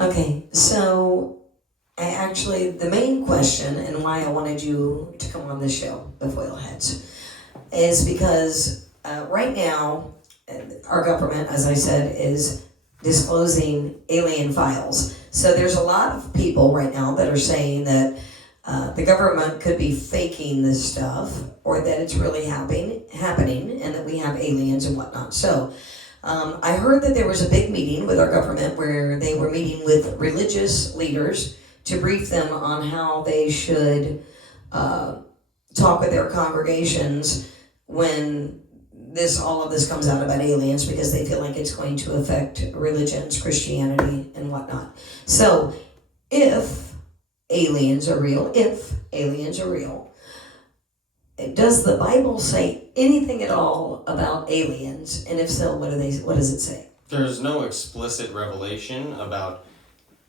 Okay, so the main question and why I wanted you to come on this show, The Foil Heads, is because right now our government, as I said, is disclosing alien files. So there's a lot of people right now that are saying that the government could be faking this stuff, or that it's really happening, and that we have aliens and whatnot. So I heard that there was a big meeting with our government where they were meeting with religious leaders to brief them on how they should talk with their congregations when all of this comes out about aliens, because they feel like it's going to affect religions, Christianity, and whatnot. So, if aliens are real, does the Bible say anything at all about aliens? And if so, what does it say? There's no explicit revelation about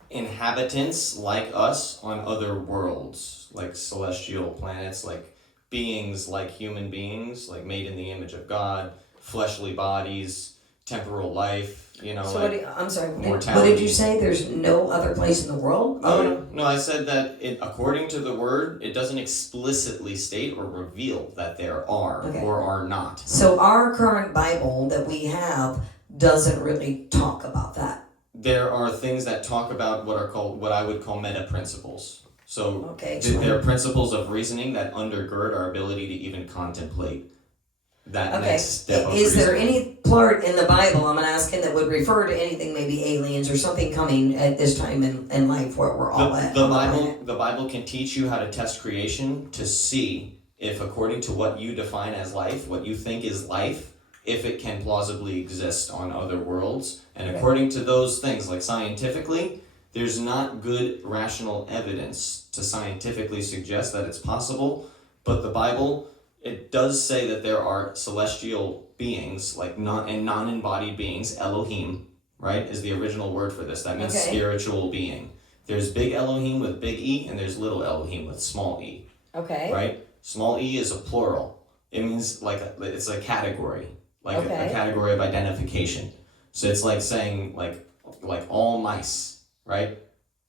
inhabitants like us on other worlds, like celestial planets, like beings like human beings, like made in the image of God, fleshly bodies, temporal life, So I'm sorry, mortality. What did you say? There's no other place in the world? No, I said that according to the word, it doesn't explicitly state or reveal that there are or are not. So our current Bible that we have doesn't really talk about that. There are things that talk about what I would call meta principles. So there are principles of reasoning that undergird our ability to even contemplate that next step of Is there reasoning. any part in the Bible, I'm asking, that would refer to anything, maybe aliens or something coming at this time in life where we're all at? The Bible can teach you how to test creation to see if, according to what you define as life, what you think is life, if it can plausibly exist on other worlds. And according to those things, like scientifically, there's not good rational evidence to scientifically suggest that it's possible, but the Bible, it does say that there are celestial beings, like non-embodied beings. Elohim, right, is the original word for this. That means spiritual being. There's big Elohim with big E, and there's little Elohim with small e. Okay. Right? Small e is a plural. It means it's a category, a category of identification. So it's like saying like all mice, right?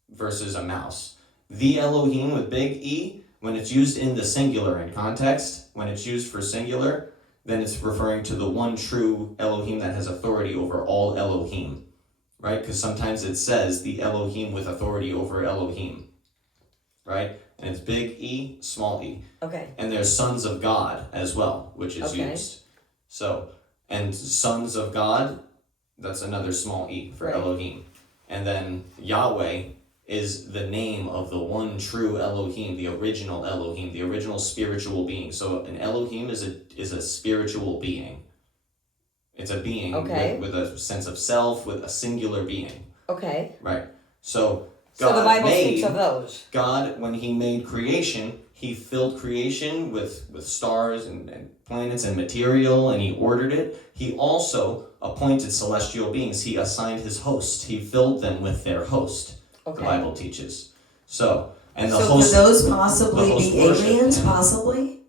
Versus a mouse. The Elohim with big E, when it's used in the singular in context, when it's used for singular, then it's referring to the one true Elohim that has authority over all Elohim, right? Because sometimes it says the Elohim with authority over Elohim, right? And it's big E, small e. Okay. And there's sons of God as well, which is used. So, and sons of God, that's another small e for Elohim. And then Yahweh is the name of the one true Elohim, the original spiritual being. So an Elohim is a spiritual being. It's a being with a sense of self, with a singular being. Okay. Right. So God the Bible speaks of those. God, when he made creation, he filled creation with stars and planets and material, and he ordered it. He also appointed celestial beings. He assigned his host. He filled them with their host, the Bible teaches. So could those possibly be aliens, possibly?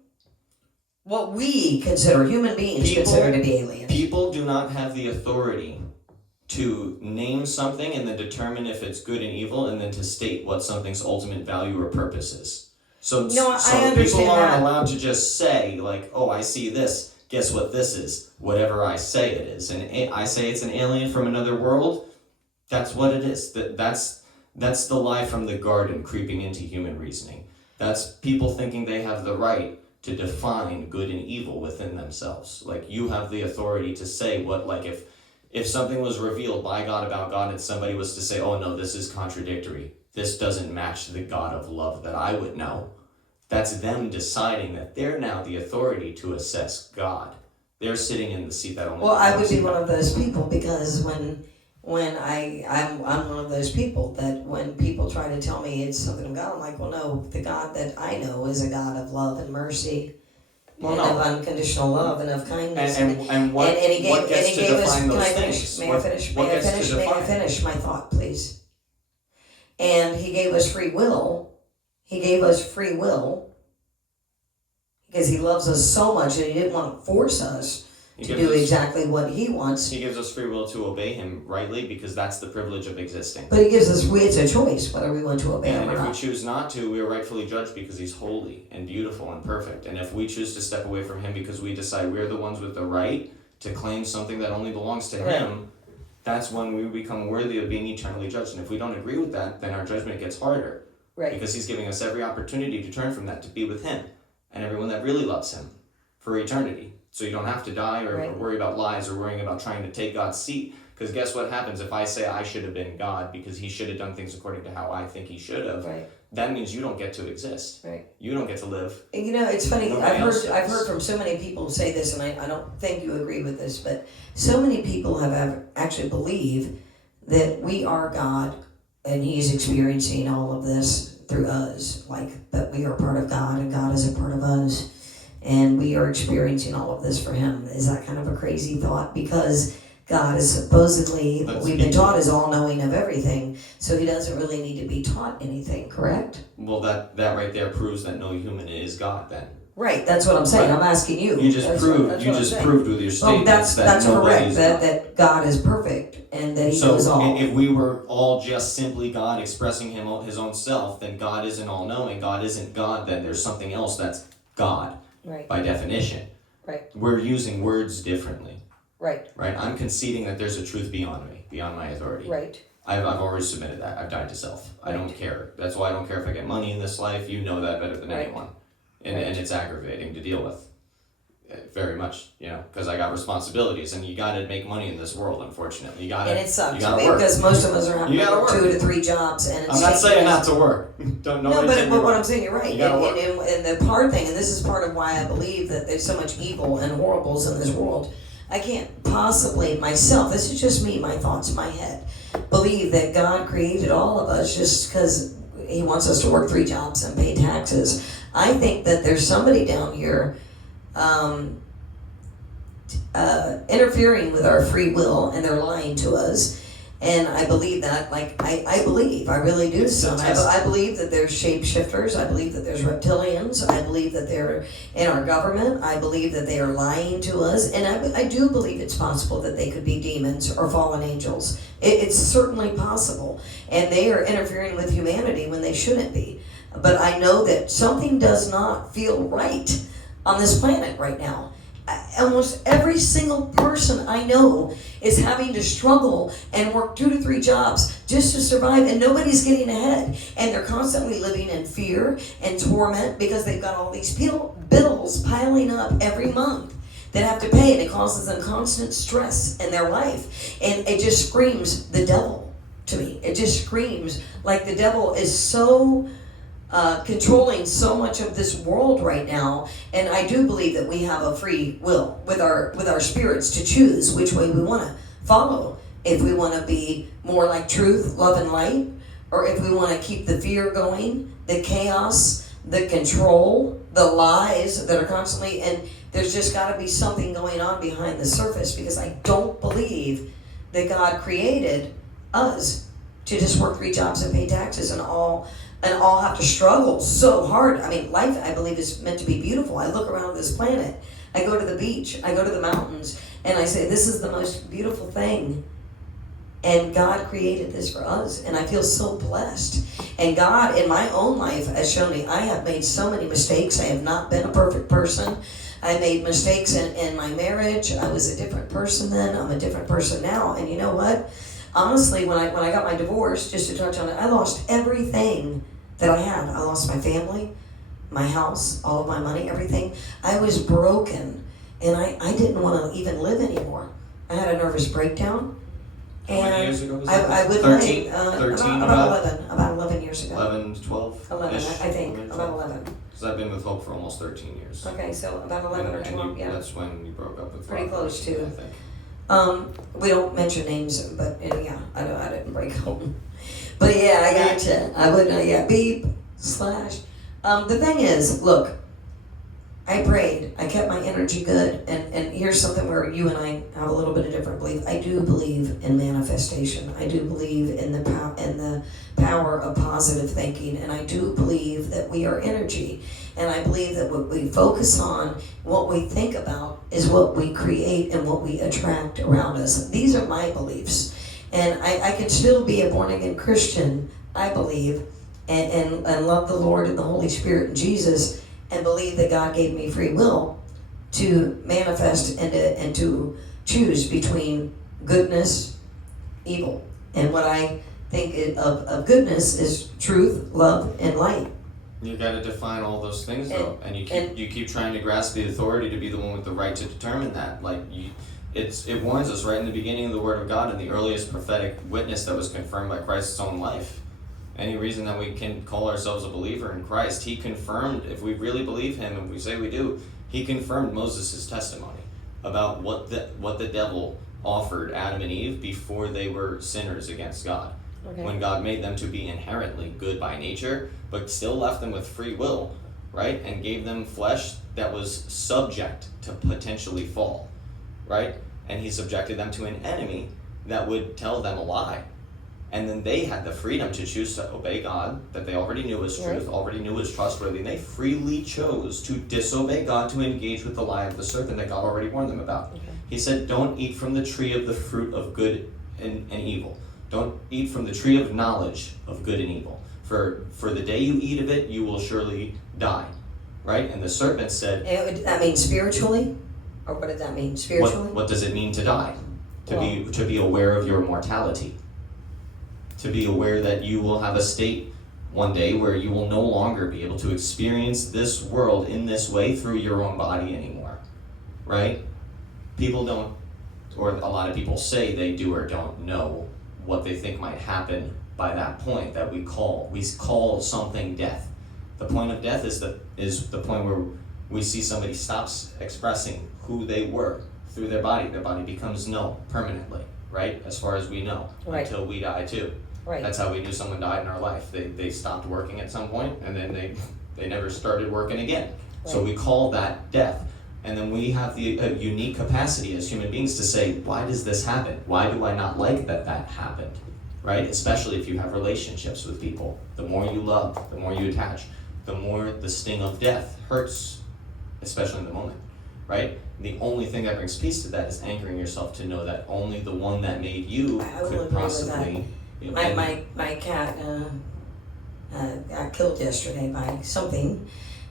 What we consider, human beings consider to be aliens. People do not have the authority to name something and then determine if it's good and evil, and then to state what something's ultimate value or purpose is. So people aren't allowed to just say, like, oh, I see this. Guess what this is? Whatever I say it is. And I say it's an alien from another world. That's what it is. That's the lie from the garden creeping into human reasoning. That's people thinking they have the right to define good and evil within themselves. Like, you have the authority to say what, like, if something was revealed by God about God and somebody was to say, oh no, this is contradictory, this doesn't match the God of love that I would know, that's them deciding that they're now the authority to assess God. They're sitting in the seat that only. Well, I would be one of those people, because when I'm one of those people that when people try to tell me it's something of God, I'm like, well, no, the God that I know is a God of love and mercy. Of unconditional love and of kindness. And he gave us, can I finish? May I finish my thought, please? And he gave us free will. He gave us free will because he loves us so much and he didn't want to force us to do exactly what he wants. He gives us free will to obey him rightly because that's the privilege of existing. But he gives us, it's a choice whether we want to obey him or not. And if we choose not to, we are rightfully judged because he's holy and beautiful and perfect. And if we choose to step away from him because we decide we're the ones with the right to claim something that only belongs to him, that's when we become worthy of being eternally judged. And if we don't agree with that, then our judgment gets harder. Right. Because he's giving us every opportunity to turn from that, to be with him and everyone that really loves him for eternity. So you don't have to die or worry about lies or worrying about trying to take God's seat. Because guess what happens if I say I should have been God because he should have done things according to how I think he should have? Right. That means you don't get to exist. Right. You don't get to live. You know, it's funny. I've heard from so many people say this, and I don't think you agree with this, but so many people have actually believe that we are God, and he's experiencing all of this through us, like that we are part of God, and God is a part of us. And we are experiencing all of this for him. Is that kind of a crazy thought? Because God is supposedly, we've been taught, is all-knowing of everything, so he doesn't really need to be taught anything, correct? Well, that right there proves that no human is God then. Right, that's what I'm saying. Right. I'm asking you. You just proved with your statements that's correct, that God is perfect and that he knows all. So if we were all just simply God expressing his own self, then God isn't all-knowing. God isn't God, then there's something else that's God. Right. By definition. Right. We're using words differently. Right. Right? I'm conceding that there's a truth beyond me, beyond my authority. Right. I've already submitted that. I've died to self. Right. I don't care. That's why I don't care if I get money in this life. You know that better than anyone. And it's aggravating to deal with. Very much, because I got responsibilities, and you got to make money in this world. Unfortunately, and it sucks because most of us are having 2 to 3 jobs, and it's I'm not saying not to work. But what I'm saying, you're right. And the hard thing, and this is part of why I believe that there's so much evil and horribles in this world. I can't possibly myself. This is just me, my thoughts, my head. Believe that God created all of us just because he wants us to work 3 jobs and pay taxes. I think that there's somebody down here interfering with our free will, and they're lying to us. And I believe that, I really do. I believe that there's shapeshifters. I believe that there's reptilians. I believe that they're in our government. I believe that they are lying to us. And I do believe it's possible that they could be demons or fallen angels. It's certainly possible. And they are interfering with humanity when they shouldn't be. But I know that something does not feel right on this planet right now. Almost every single person I know is having to struggle and work 2 to 3 jobs just to survive, and nobody's getting ahead. And they're constantly living in fear and torment because they've got all these bills piling up every month that have to pay, and it causes them constant stress in their life. And it just screams the devil to me. It just screams like the devil is so controlling so much of this world right now. And I do believe that we have a free will with our spirits to choose which way we want to follow. If we want to be more like truth, love, and light, or if we want to keep the fear going, the chaos, the control, the lies that are constantly, and there's just got to be something going on behind the surface, because I don't believe that God created us to just work 3 jobs and pay taxes and all have to struggle so hard. I mean, life, I believe, is meant to be beautiful. I look around this planet. I go to the beach. I go to the mountains. And I say, this is the most beautiful thing. And God created this for us. And I feel so blessed. And God, in my own life, has shown me I have made so many mistakes. I have not been a perfect person. I made mistakes in my marriage. I was a different person then. I'm a different person now. And you know what? Honestly, when I got my divorce, just to touch on it, I lost everything that I had. I lost my family, my house, all of my money, everything. I was broken, and I didn't want to even live anymore. I had a nervous breakdown. How many years ago was that? I would 13? Like, 13? About 11 years ago. 11, 12? 11, I think. About 11. Because I've been with Hope for almost 13 years. Okay, so about 11 or 12, yeah. That's when you broke up with Pretty Fonda, close, too. I think. We don't mention names, but yeah, I know I didn't break home. But yeah, I gotcha. I would, beep, / the thing is, look, I prayed. I kept my energy good. And here's something where you and I have a little bit of different belief. I do believe in manifestation. I do believe in the power of positive thinking. And I do believe that we are energy. And I believe that what we focus on, what we think about, is what we create and what we attract around us. These are my beliefs. And I can still be a born-again Christian, I believe, and love the Lord and the Holy Spirit and Jesus, and believe that God gave me free will to manifest and to choose between goodness, evil. And what I think of goodness is truth, love, and light. You got to define all those things, though, and you keep trying to grasp the authority to be the one with the right to determine that. Like it warns us right in the beginning of the Word of God, and the earliest prophetic witness that was confirmed by Christ's own life. Any reason that we can call ourselves a believer in Christ, he confirmed, if we really believe him, and we say we do, he confirmed Moses' testimony about what the devil offered Adam and Eve before they were sinners against God. Okay. When God made them to be inherently good by nature, but still left them with free will, right? And gave them flesh that was subject to potentially fall, right? And he subjected them to an enemy that would tell them a lie. And then they had the freedom to choose to obey God, that they already knew was truth, already knew was trustworthy, and they freely chose to disobey God, to engage with the lie of the serpent that God already warned them about. Okay. He said, don't eat from the tree of the fruit of good and evil. Don't eat from the tree of knowledge of good and evil. For the day you eat of it, you will surely die. Right? And the serpent said... That means spiritually? Or what did that mean? Spiritually? What does it mean to die? To be aware of your mortality. To be aware that you will have a state one day where you will no longer be able to experience this world in this way through your own body anymore. Right? People don't, or a lot of people say they do or don't know what they think might happen by that point that we call something death. The point of death is the point where we see somebody stops expressing who they were through their body. Their body becomes null permanently, right? As far as we know, until we die too. Right. That's how we knew someone died in our life. They stopped working at some point, and then they never started working again. Right. So we call that death. And then we have the unique capacity as human beings to say, why does this happen? Why do I not like that happened? Right? Especially if you have relationships with people. The more you love, the more you attach, the more the sting of death hurts, especially in the moment. Right? The only thing that brings peace to that is anchoring yourself to know that only the one that made you could possibly... My cat got killed yesterday by something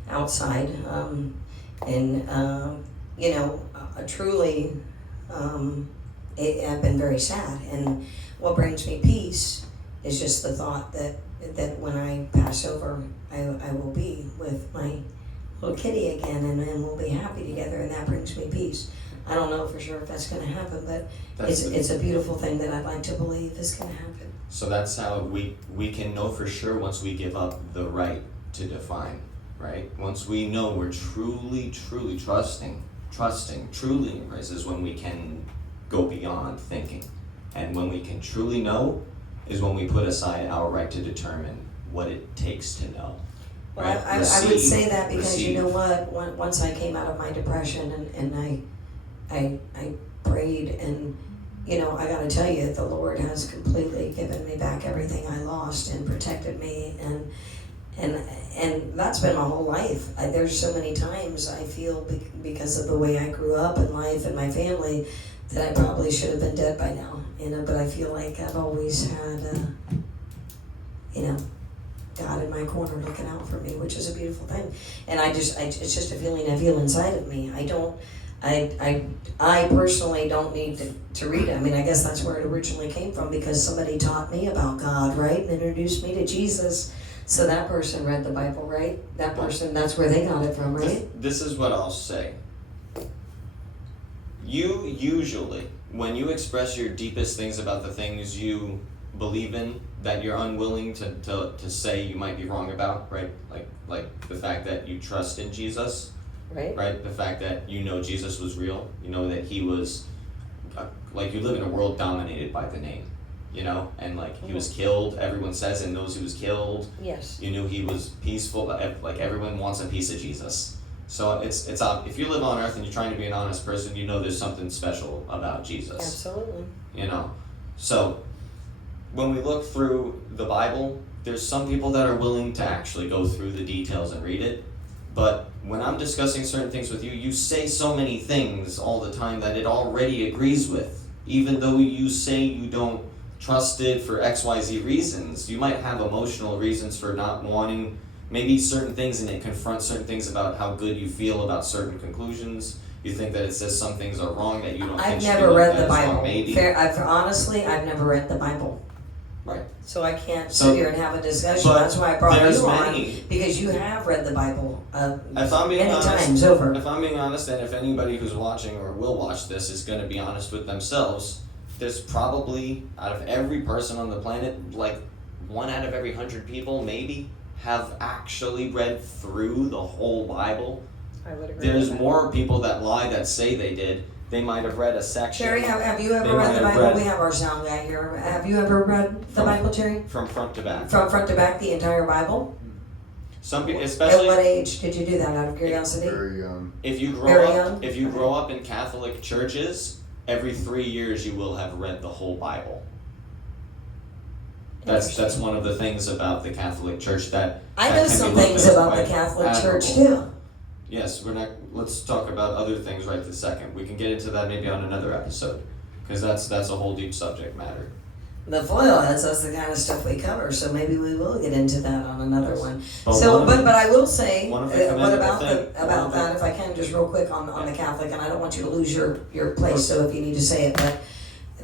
outside. Truly, I've been very sad. And what brings me peace is just the thought that when I pass over, I will be with my little kitty again, and we'll be happy together, and that brings me peace. I don't know for sure if that's going to happen, but it's a beautiful thing that I'd like to believe is going to happen. So that's how we can know for sure once we give up the right to define. Right? Once we know we're truly trusting, truly embraces when we can go beyond thinking. And when we can truly know is when we put aside our right to determine what it takes to know. Well, right? I would say that because you know what? Once I came out of my depression and I prayed, and I got to tell you, the Lord has completely given me back everything I lost and protected me, and that's been my whole life. There's so many times I feel because of the way I grew up in life and my family that I probably should have been dead by now, but I feel like I've always had, God in my corner looking out for me, which is a beautiful thing. And it's just a feeling I feel inside of me. I personally don't need to read it. I mean, I guess that's where it originally came from, because somebody taught me about God, right? And introduced me to Jesus. So that person read the Bible, right? That person, that's where they got it from, right? This is what I'll say. You usually, when you express your deepest things about the things you believe in, that you're unwilling to say you might be wrong about, right? Like the fact that you trust in Jesus, right? The fact that you know Jesus was real, you know that he was, like, you live in a world dominated by the name. And he was killed. Everyone says and knows he was killed. Yes. You knew he was peaceful. Like, everyone wants a piece of Jesus. So it's if you live on earth and you're trying to be an honest person, you know there's something special about Jesus. Absolutely. You know, so when we look through the Bible, there's some people that are willing to actually go through the details and read it. But when I'm discussing certain things with you, you say so many things all the time that it already agrees with. Even though you say you don't trust it for XYZ reasons, you might have emotional reasons for not wanting maybe certain things, and it confronts certain things about how good you feel about certain conclusions. You think that it says some things are wrong that you don't think should be never read looked the at as wrong, Bible. maybe. Honestly, I've never read the Bible. Right. So I can't sit here and have a discussion. That's why I brought you on, because you have read the Bible many times over. If I'm being honest, and if anybody who's watching or will watch this is going to be honest with themselves, there's probably, out of every person on the planet, like 1 out of every 100 people maybe have actually read through the whole Bible. I would agree. There's more people that lie that say they did. They might have read a section. Terry, have you ever read the Bible? We have our sound guy here. Have you ever read the Bible, Terry? From front to back. From front to back, the entire Bible? Some people, especially. At what age did you do that, out of curiosity? Very young. If you grow up in Catholic churches, every 3 years you will have read the whole Bible. That's one of the things about the Catholic Church that I know some things about the Catholic Church too. Yes, let's talk about other things right this second. We can get into that maybe on another episode, because that's a whole deep subject matter. The foil heads, that's the kind of stuff we cover, so maybe we will get into that on another one. But but I will say, what about that, if I can, just real quick on the Catholic, and I don't want you to lose your place, so if you need to say it, but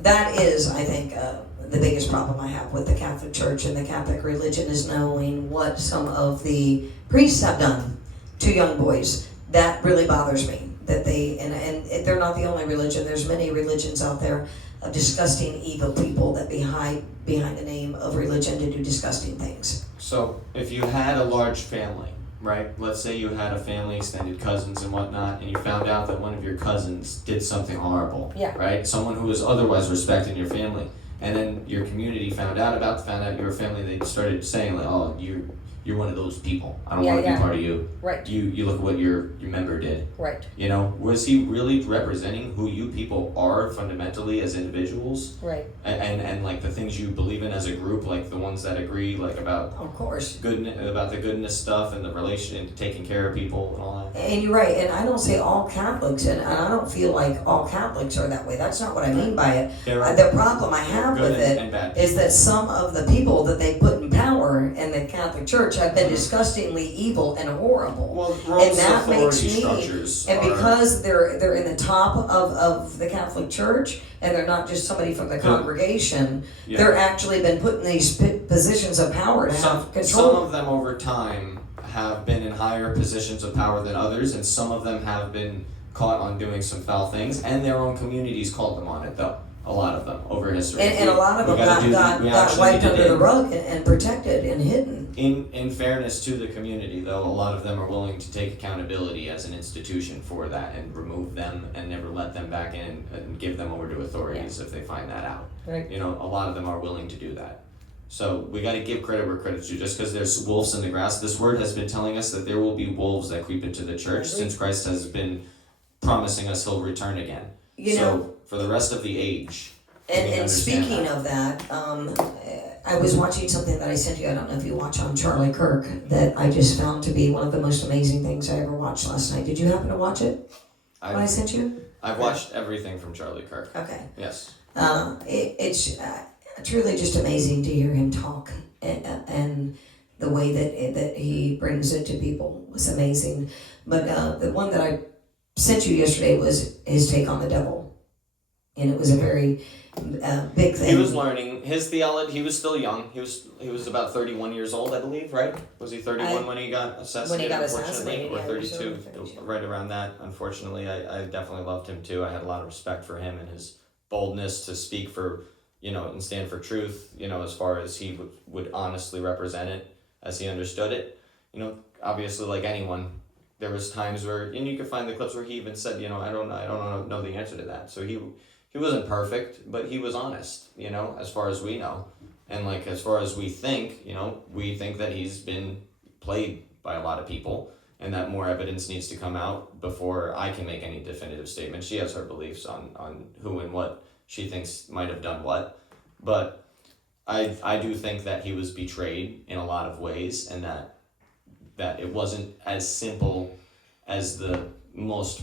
that is, I think, the biggest problem I have with the Catholic Church and the Catholic religion is knowing what some of the priests have done to young boys. That really bothers me. That they and they're not the only religion. There's many religions out there of disgusting, evil people that behind the name of religion to do disgusting things. So if you had a large family, right? Let's say you had a family, extended cousins and whatnot, and you found out that one of your cousins did something horrible. Yeah. Right? Someone who was otherwise respected in your family. And then your community found out your family, they started saying, like, oh, you're one of those people. I don't want to be part of you. Right. You look at what your member did. Right. You know, was he really representing who you people are fundamentally as individuals? Right. And like the things you believe in as a group, like the ones that agree, like about of course about the goodness stuff and the relation and taking care of people and all that. And you're right. And I don't say all Catholics, and I don't feel like all Catholics are that way. That's not what I mean by it. The problem I have with it is that some of the people that they put in power in the Catholic Church have been disgustingly evil and horrible. Well, and that makes me, and are, because they're in the top of the Catholic Church, and they're not just somebody from the congregation, they're actually been put in these positions of power to have control. Some of them over time have been in higher positions of power than others, and some of them have been caught on doing some foul things, and their own communities called them on it, though. A lot of them over history. And a lot of them got wiped under the rug and protected and hidden. In fairness to the community, though, a lot of them are willing to take accountability as an institution for that and remove them and never let them back in and give them over to authorities if they find that out. Right. You know, a lot of them are willing to do that. So we got to give credit where credit's due. Just because there's wolves in the grass, this word has been telling us that there will be wolves that creep into the church since Christ has been promising us he'll return again. You know, for the rest of the age. And speaking of that, I was watching something that I sent you. I don't know if you watch on Charlie Kirk, that I just found to be one of the most amazing things I ever watched last night. Did you happen to watch it? What I sent you? I've watched everything from Charlie Kirk. Okay. Yes. It's truly just amazing to hear him talk, and the way that he brings it to people was amazing. But the one that I sent you yesterday was his take on the devil, and it was a very big thing. He was learning his theology. He was still young. He was about 31 years old, I believe, right? Was he 31 when he got assassinated? When he got assassinated, or 32, right around that. Unfortunately, I definitely loved him too. I had a lot of respect for him and his boldness to speak for, and stand for truth. As far as he would honestly represent it as he understood it. Obviously, like anyone, there was times where, and you can find the clips where he even said, I don't know the answer to that. So he wasn't perfect, but he was honest, as far as we know. And as far as we think that he's been played by a lot of people. and that more evidence needs to come out before I can make any definitive statement. She has her beliefs on who and what she thinks might have done what, but I do think that he was betrayed in a lot of ways, and that it wasn't as simple as the most,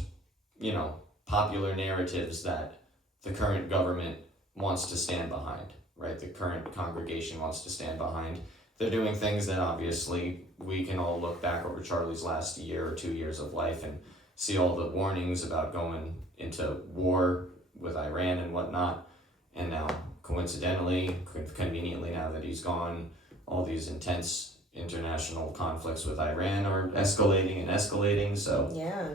popular narratives that the current government wants to stand behind, right? The current congregation wants to stand behind. They're doing things that obviously we can all look back over Charlie's last year or 2 years of life and see all the warnings about going into war with Iran and whatnot. And now, coincidentally, conveniently now that he's gone, all these intense international conflicts with Iran are escalating. So yeah,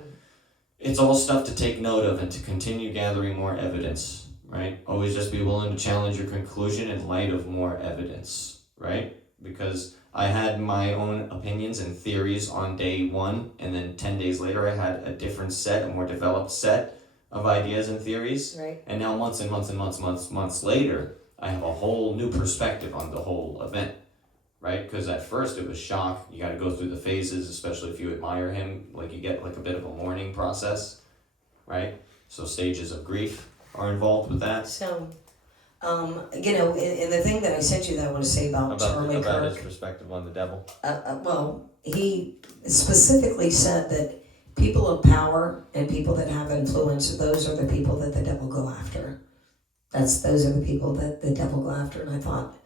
it's all stuff to take note of and to continue gathering more evidence, right? Always just be willing to challenge your conclusion in light of more evidence, right? Because I had my own opinions and theories on day one, and then 10 days later I had a different set, a more developed set of ideas and theories. right. And now months later, I have a whole new perspective on the whole event, right? Because at first it was shock. You got to go through the phases, especially if you admire him. Like you get like a bit of a mourning process, right? So stages of grief are involved with that. So, and the thing that I sent you that I want to say about Charlie about Kirk, his perspective on the devil. well, he specifically said that people of power and people that have influence, those are the people that the devil go after. Those are the people that the devil go after. And I thought,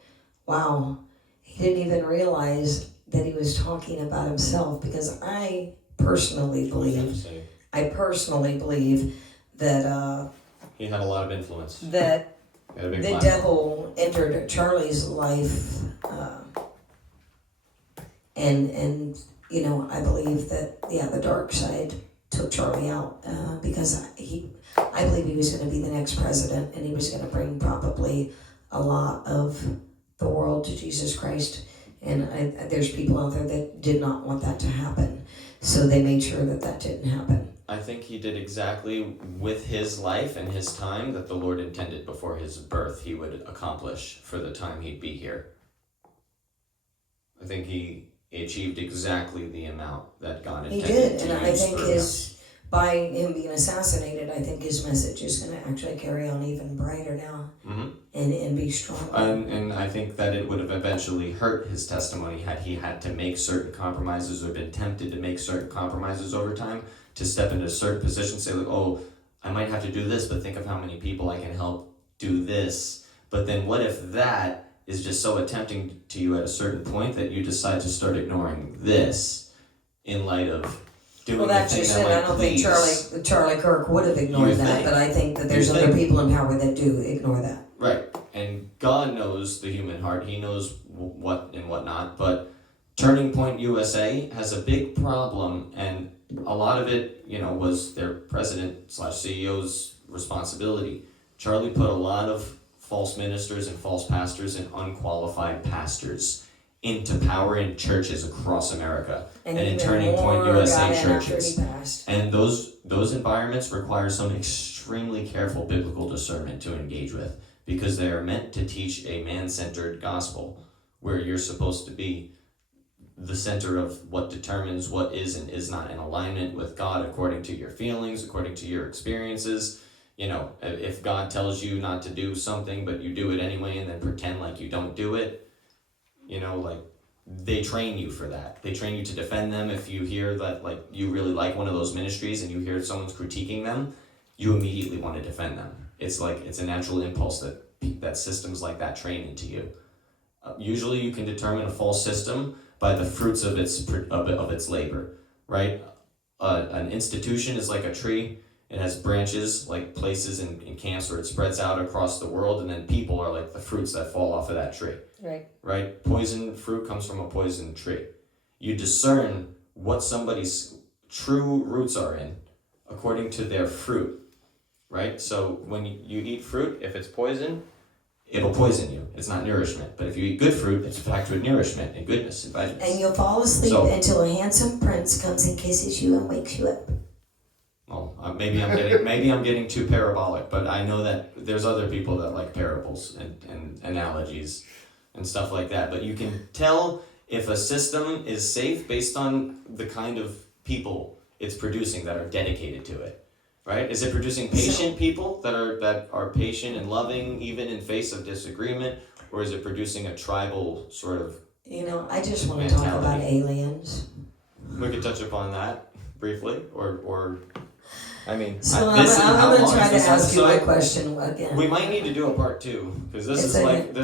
wow, he didn't even realize that he was talking about himself, because I personally believe that he had a lot of influence. That the devil entered Charlie's life, and I believe that the dark side took Charlie out, because I believe he was going to be the next president, and he was going to bring probably a lot of the world to Jesus Christ. And there's people out there that did not want that to happen, so they made sure that didn't happen. I think he did exactly with his life and his time that the Lord intended before his birth he would accomplish for the time he'd be here. I think he achieved exactly the amount that God intended. He did, and I think by him being assassinated, I think his message is going to actually carry on even brighter now, and be stronger. And I think that it would have eventually hurt his testimony had he had to make certain compromises or been tempted to make certain compromises over time to step into a certain position, say like, oh, I might have to do this, but think of how many people I can help do this. But then what if that is just so tempting to you at a certain point that you decide to start ignoring this in light of doing the thing That's just it. I don't think Charlie Kirk would have ignored that, but I think that there's other people in power that do ignore that. Right. And God knows the human heart. He knows what and what not. But Turning Point USA has a big problem, and a lot of it, was their president/CEO's responsibility. Charlie put a lot of false ministers and false pastors and unqualified pastors into power in churches across America and in Turning Point USA churches. And those environments require some extremely careful biblical discernment to engage with, because they are meant to teach a man-centered gospel where you're supposed to be the center of what determines what is and is not in alignment with God according to your feelings, according to your experiences. If God tells you not to do something but you do it anyway and then pretend like you don't do it, they train you for that. They train you to defend them. If you hear that you really like one of those ministries and you hear someone's critiquing them, you immediately want to defend them. It's a natural impulse that systems like that train into you. Usually you can determine a false system by the fruits of its labor, right? An institution is like a tree. It has branches like places in camps where it spreads out across the world, and then people are like the fruits that fall off of that tree. Right? Poison fruit comes from a poison tree. You discern what somebody's true roots are in according to their fruit, right? So when you eat fruit, if it's poison, it'll poison you. It's not nourishment. But if you eat good fruit, it's packed with nourishment and goodness and vitamins. And you'll fall asleep until a handsome prince comes and kisses you and wakes you up. Well, maybe I'm getting too parabolic, but I know that there's other people that like parables and analogies and stuff like that. But you can tell if a system is safe based on the kind of people it's producing that are dedicated to it, right? Is it producing patient people that are patient and loving even in face of disagreement, or is it producing a tribal sort of I just want to talk about aliens. We could touch upon that briefly, or I mean, so I'm going to try to ask you my question again. We might need to do a part 2 because this isn't like